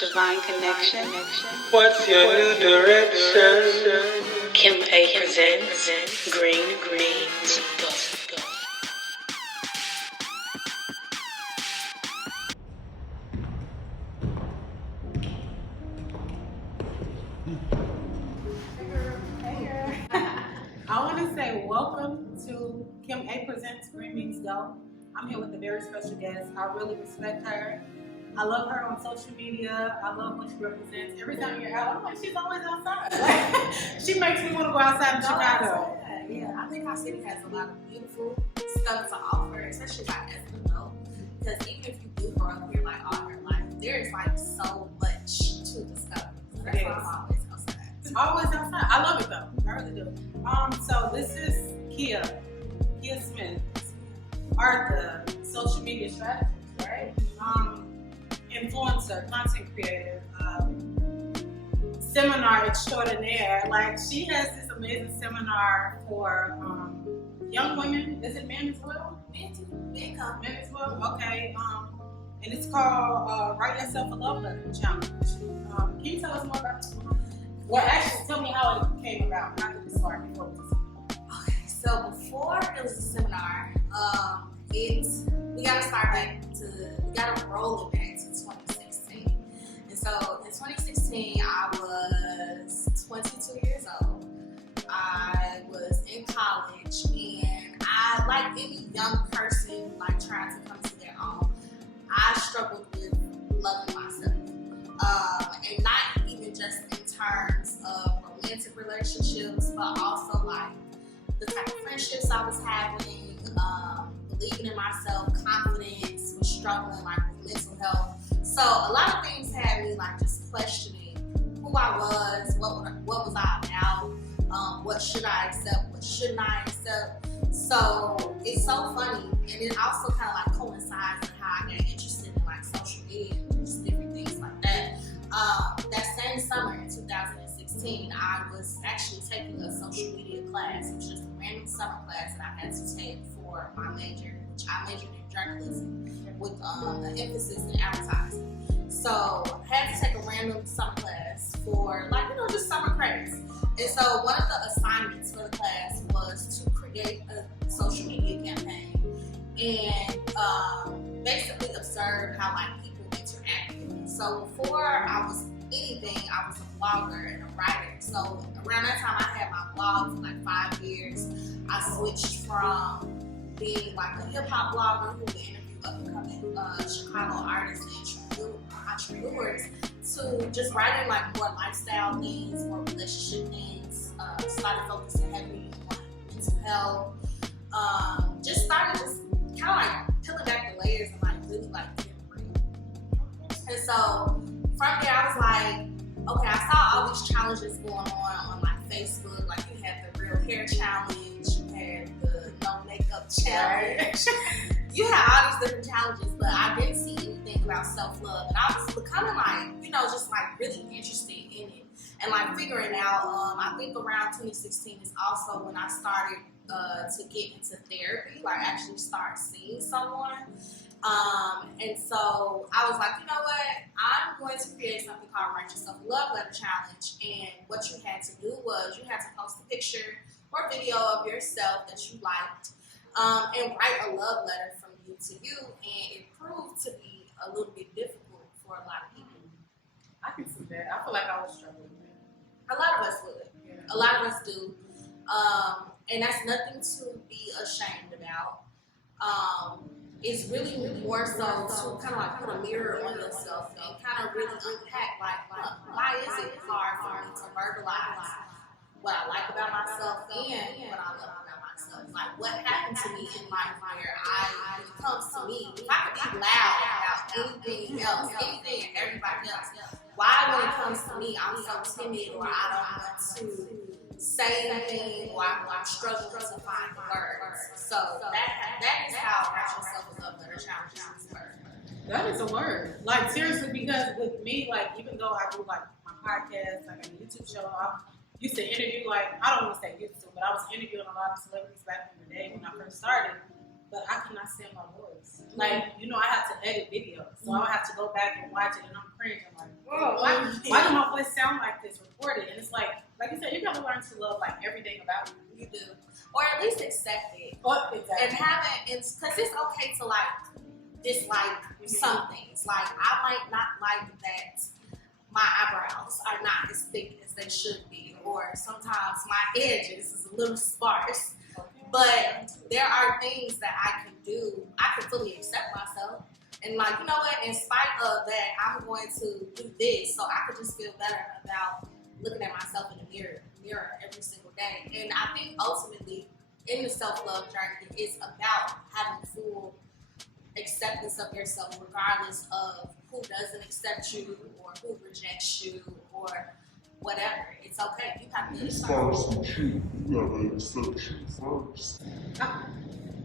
Divine connection. What's your new direction? Kim A presents Green Greens. I want to say welcome to Kim A Presents Green Means Go. I'm here with a very special guest. I really respect her. I love her on social media. I love what she represents. Every time you're out, I'm like, she's always outside. She makes me want to go outside in Chicago. Yeah, I think our city has a lot of beautiful stuff to offer, especially like as an adult. Because even if you do grow up here like all your life, there's like so much to discover. So that's why I'm always outside. Always outside. I love it though. I really do. So this is Kia Smith, are the social media strategist, right? Influencer, content creator, seminar extraordinaire. Like she has this amazing seminar for young women. Is it men as well? Men as well. Okay. And it's called Write Yourself a Love Letter Challenge. Can you tell us more about this one? Well, actually, tell me how it came about. How did it start before this? Okay, so before it was a seminar, we gotta roll it back to 2016. And so in 2016, I was 22 years old. I was in college, and I, like any young person, like trying to come to their own, I struggled with loving myself. And not even just in terms of romantic relationships, but also like the type of friendships I was having, believing in myself, confidence, was struggling like with mental health. So a lot of things had me like just questioning who I was, what was I about, what should I accept, what shouldn't I accept. So it's so funny, and it also kind of like coincides with how I got interested in like social media and just different things like that. That same summer in 2016, I was actually taking a social media class. It was just a random summer class that I had to take for my major, which I majored in journalism with an emphasis in advertising. So I had to take a random summer class for just summer credits. And so one of the assignments for the class was to create a social media campaign and basically observe how like people interact with me. So before I was anything, I was a blogger and a writer. So around that time, I had my blog for like 5 years. I switched from being like a hip hop blogger who would interview up and coming Chicago artists and entrepreneurs to just writing like more lifestyle things, more relationship things. Started focusing heavily on mental health. Just started kind of like peeling back the layers and like really like getting real. And so from there, I was like, okay, I saw all these challenges going on like Facebook. Like you had the real hair challenge, you had the no makeup challenge. You had all these different challenges, but I didn't see anything about self-love. And I was becoming like, just like really interested in it. And like figuring out, I think around 2016 is also when I started to get into therapy, like actually start seeing someone. And so I was like, you know what? I'm going to create something called Write Yourself a Love Letter Challenge. And what you had to do was you had to post a picture or video of yourself that you liked and write a love letter from you to you. And it proved to be a little bit difficult for a lot of people. I can see that. I feel like I was struggling with it. A lot of us would. Yeah. A lot of us do. And that's nothing to be ashamed about. It's really more so to kind of like put a mirror on yourself and kind of really unpack like why is it hard for me to verbalize what I like about myself and what I love about myself? Like what happened to me in life where when it comes to me, if I could be loud about anything else, anything and everybody else, why when it comes to me I'm so timid or I don't want to say anything or I'm struggling to find the words. So that is how Write Yourself a Love Letter Challenge is birthed. That is a word. Like seriously, because with me, like even though I do like my podcast, like a YouTube show, I used to interview I don't want to say used to, but I was interviewing a lot of celebrities back in the day when I first started. but I cannot stand my voice. Like, you know, I have to edit videos, so I have to go back and watch it, and I'm cringing like, whoa, why do my voice sound like this recorded? And it's like you said, you gotta learn to love like everything about you. You do, or at least accept it, Exactly. and because it's okay to like dislike some things. Like I might not like that my eyebrows are not as thick as they should be, or sometimes my edges is a little sparse. But there are things that I can do. I can fully accept myself. And like, you know what, in spite of that, I'm going to do this so I could just feel better about looking at myself in the mirror every single day. And I think ultimately in the self-love journey, it's about having full acceptance of yourself regardless of who doesn't accept you or who rejects you or whatever. It's okay. You have to accept you gotta accept you first.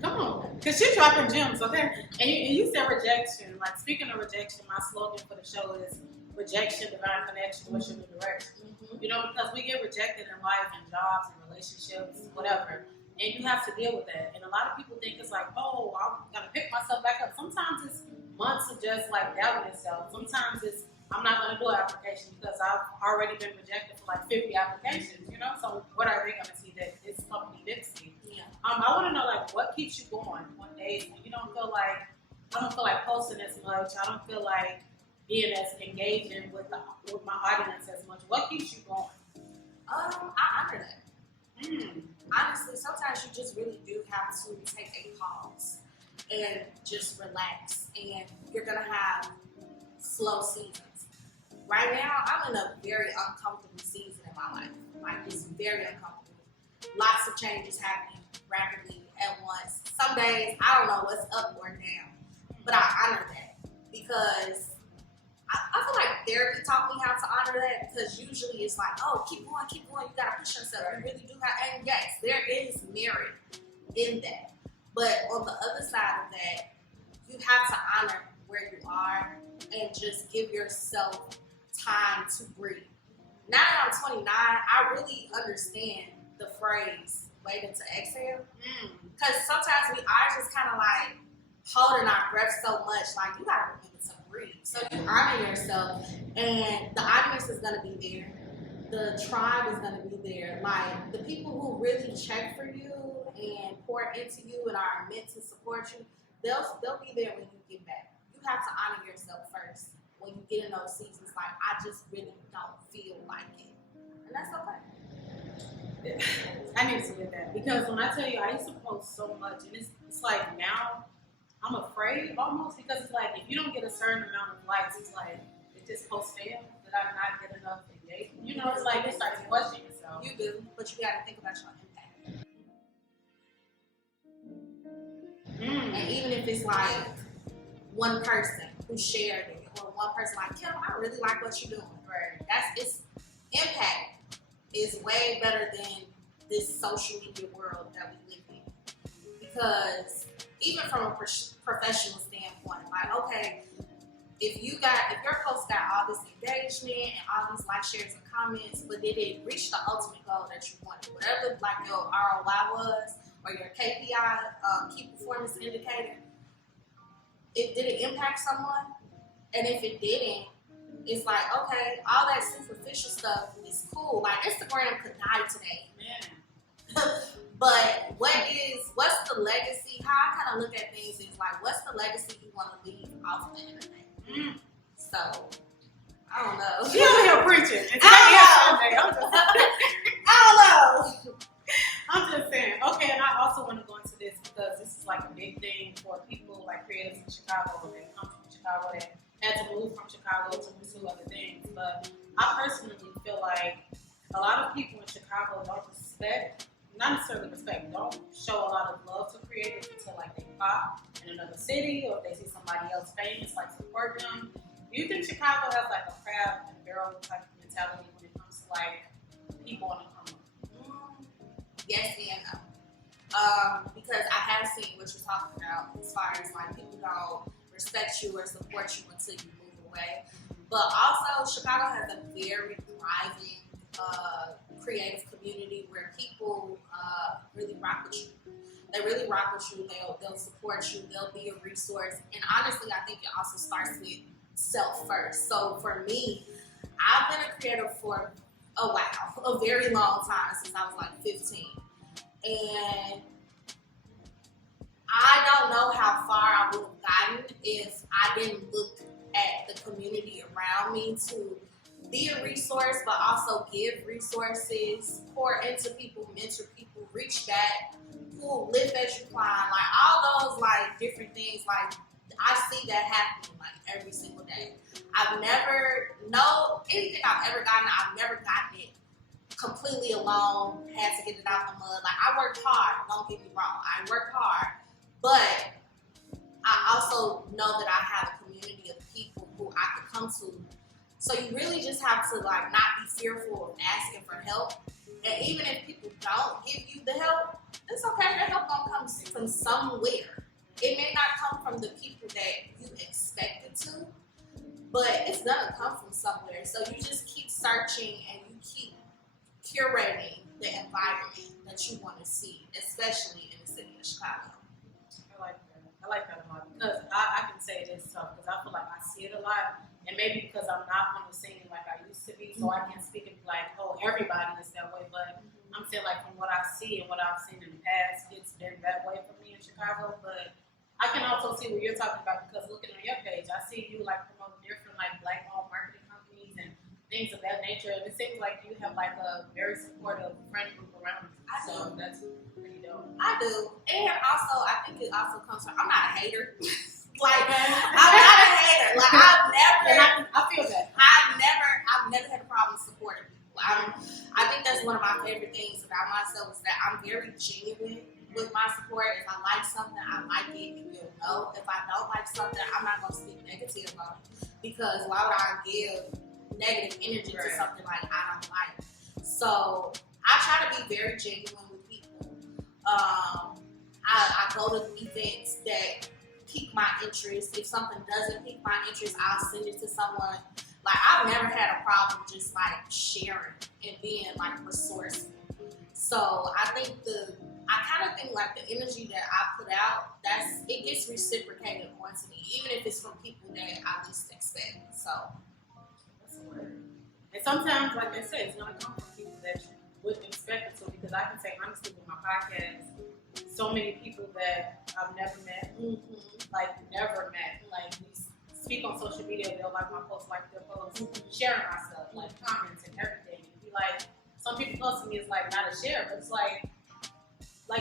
Come on, because you're dropping gems, okay? And you said rejection. Like, speaking of rejection, my slogan for the show is rejection, divine connection, wishing new direction. You know, because we get rejected in life and jobs and relationships, whatever. And you have to deal with that. And a lot of people think it's like, oh, I'm going to pick myself back up. Sometimes it's months of just like doubting yourself. Sometimes it's, I'm not going to do an application because I've already been rejected for like 50 applications, you know? So what are they going to see that this company didn't see? Yeah. I want to know, like, what keeps you going on days when you don't feel like, I don't feel like posting as much. I don't feel like being as engaging with my audience as much. What keeps you going? I honor that. Honestly, sometimes you just really do have to take a pause and just relax. And you're going to have slow seasons. Right now, I'm in a very uncomfortable season in my life. Like, it's very uncomfortable. Lots of changes happening rapidly at once. Some days, I don't know what's up or down. But I honor that because I feel like therapy taught me how to honor that, because usually it's like, oh, keep going, you gotta push yourself. You really do have, and yes, there is merit in that. But on the other side of that, you have to honor where you are and just give yourself time to breathe. Now that I'm 29, I really understand the phrase waiting to exhale. Because sometimes we are just kind of like holding our breath so much, like you gotta remember to breathe. So you honor yourself, and the audience is gonna be there. The tribe is gonna be there. Like the people who really check for you and pour into you and are meant to support you, they'll be there when you get back. You have to honor yourself first when you get in those seasons. Like I just really don't feel like it, and that's okay. I need to get that, because when I tell you, I used to post so much, and it's like now I'm afraid almost, because it's like if you don't get a certain amount of likes, it's like, did this post fail? Did I not get enough engagement? You know, it's like you start to question yourself. You do, but you got to think about your impact. And even if it's like one person who shared it, or one person like, Kim, I really like what you're doing. Right. Its impact is way better than this social media world that we live in. Because even from a professional standpoint, like, okay, if your post got all this engagement and all these likes, shares, and comments, but did it reach the ultimate goal that you wanted? Whatever like your ROI was, or your KPI, key performance indicator, did it impact someone? And if it didn't, it's like, okay, all that superficial stuff is cool. Like Instagram could die today. Man. But what's the legacy? How I kind of look at things is like, what's the legacy you want to leave off of the internet? So, I don't know. She over here preaching. I don't know. I'm just saying. Okay, and I also want to go into this because this is like a big thing for people like creatives in Chicago that come from Chicago that had to move from Chicago to pursue other things. But I personally feel like a lot of people in Chicago don't respect, not necessarily respect, don't show a lot of love to creators until like they pop in another city, or if they see somebody else famous, like support them. Do you think Chicago has like a crab and barrel type of mentality when it comes to like people on the come up? Yes and no. Because I have seen what you're talking about as far as like people don't respect you or support you until you move away. But also, Chicago has a very thriving creative community where people really rock with you. They really rock with you. They'll support you. They'll be a resource. And honestly, I think it also starts with self first. So for me, I've been a creator for a very long time, since I was like 15. And I don't know how far I would have gotten if I didn't look at the community around me to be a resource, but also give resources, pour into people, mentor people, reach back, pull, lift as you climb, like all those like different things. Like I see that happening like every single day. I've never anything I've ever gotten. I've never gotten it completely alone. Had to get it out the mud. Like I worked hard. Don't get me wrong. I worked hard, but I also know that I have a community of people who I could come to. So you really just have to like not be fearful of asking for help. And even if people don't give you the help, it's okay. The help gonna come from somewhere. It may not come from the people that you expect it to, but it's gonna come from somewhere. So you just keep searching and you keep curating the environment that you want to see, especially in the city of Chicago. I like that a lot because I can say this because I feel like I see it a lot, and maybe because I'm not on the scene like I used to be, so I can speak and be like, oh, everybody is that way. But I'm saying like from what I see and what I've seen in the past, it's been that way for me in Chicago. But I can also see what you're talking about because looking on your page, I see you like promoting different like black-owned marketing companies and things of that nature. And it seems like you have like a very supportive friend group around you. So that's pretty dope. I do. And also, I think it also comes from, I'm not a hater. Like, I'm not a hater. Like, I feel that. I've never had a problem supporting people. I think that's one of my favorite things about myself is that I'm very genuine with my support. If I like something, I like it, and you'll know. If I don't like something, I'm not going to speak negative about it. Because why would I give negative energy to something like I don't like? So I try to be very genuine with people. I go to events that pique my interest. If something doesn't pique my interest, I'll send it to someone. Like I've never had a problem just like sharing and being like resourceful. So I kind of think like the energy that I put out, it gets reciprocated onto me, even if it's from people that I least expect. So that's a word. And sometimes, like I said, it's gonna come from people that you wouldn't expect it to, because I can say honestly with my podcast, so many people that I've never met, like never met. Like we speak on social media, they'll like my posts, like their posts, sharing my stuff, like comments and everything. And be like, some people close to me is like not a share, but it's like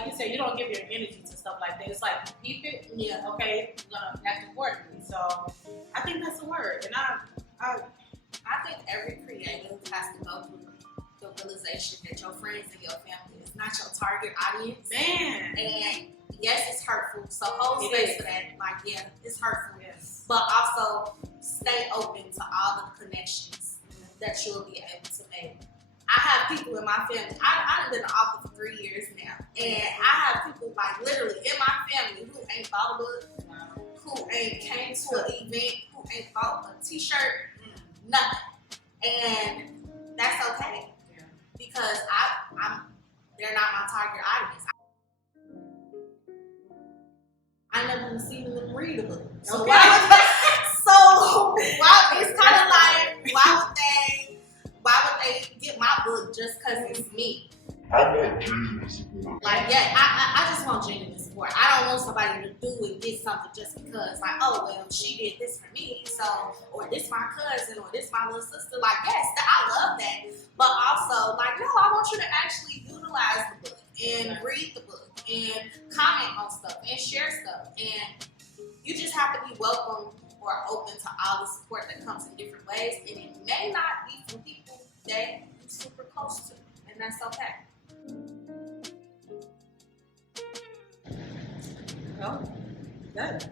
you said, you don't give your energy to stuff like that. It's like you keep it, yeah, okay, you're gonna act accordingly. So I think that's a word, and I think every creative has to go through the realization that your friends and your family is not your target audience. Man. And yes, it's hurtful. So hold space for that. Like, yeah, it's hurtful. Yes. But also stay open to all of the connections that you'll be able to make. I have people in my family. I've been in the office for 3 years now. And I have people like literally in my family who ain't bought a book, who ain't came to an event, who ain't bought a t-shirt, nothing. And that's okay. Yeah. Because they're not my target audience. I never even seen them read a book. So okay. It's kind of like, why would they get my book just because it's me? I want genuine support. Like, yeah, I just want genuine support. I don't want somebody to do and get something just because, like, oh, well, she did this for me, so, or this my cousin, or this my little sister. Like, yes, I love that. But also, like, no, I want you to actually utilize the book and read the book and comment on stuff and share stuff. And you just have to be welcome or open to all the support that comes in different ways. And it may not be from people that you're super close to, and that's okay. Oh, good.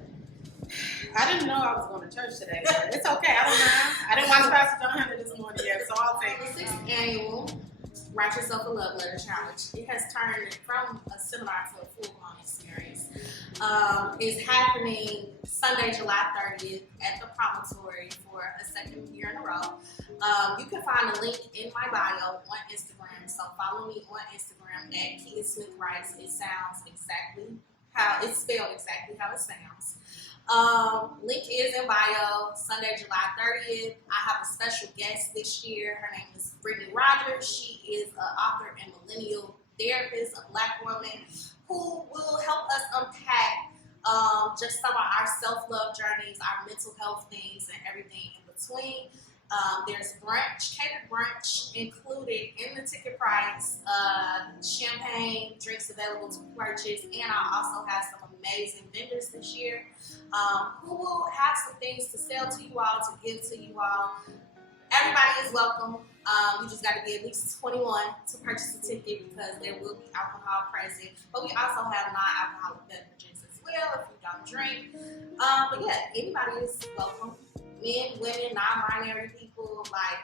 I didn't know I was going to church today, but it's okay. I don't mind. I didn't watch Pastor John Hunter this morning yet, so I'll take it. The 6th annual Write Yourself a Love Letter Challenge. It has turned from a seminar to a full-blown experience. It's happening Sunday, July 30th at the Promontory for a second year in a row. You can find a link in my bio on Instagram. So follow me on Instagram at Kia Smith Rice. It sounds exactly how it's spelled, exactly how it sounds. Link is in bio. Sunday, July 30th. I have a special guest this year. Her name is Brittany Rogers. She is an author and millennial therapist, a Black woman, who will help us unpack just some of our self-love journeys, our mental health things, and everything in between. There's brunch, catered brunch included in the ticket price, champagne, drinks available to purchase, and I also have some amazing vendors this year who will have some things to sell to you all, to give to you all. Everybody is welcome. You just got to be at least 21 to purchase a ticket because there will be alcohol present. But we also have non-alcoholic beverages as well if you don't drink. But yeah, anybody is welcome. Men, women, non-binary people, like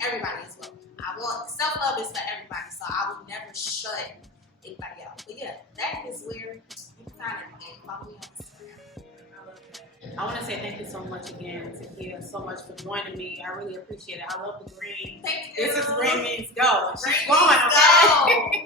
everybody is welcome. I want self-love is for everybody, so I will never shut anybody out. But yeah, that is where you can find everything. Follow me on Instagram. I want to say thank you so much again, Takia, so much for joining me. I really appreciate it. I love the green. Thank you. This is green means go. She's Green going, means okay? go.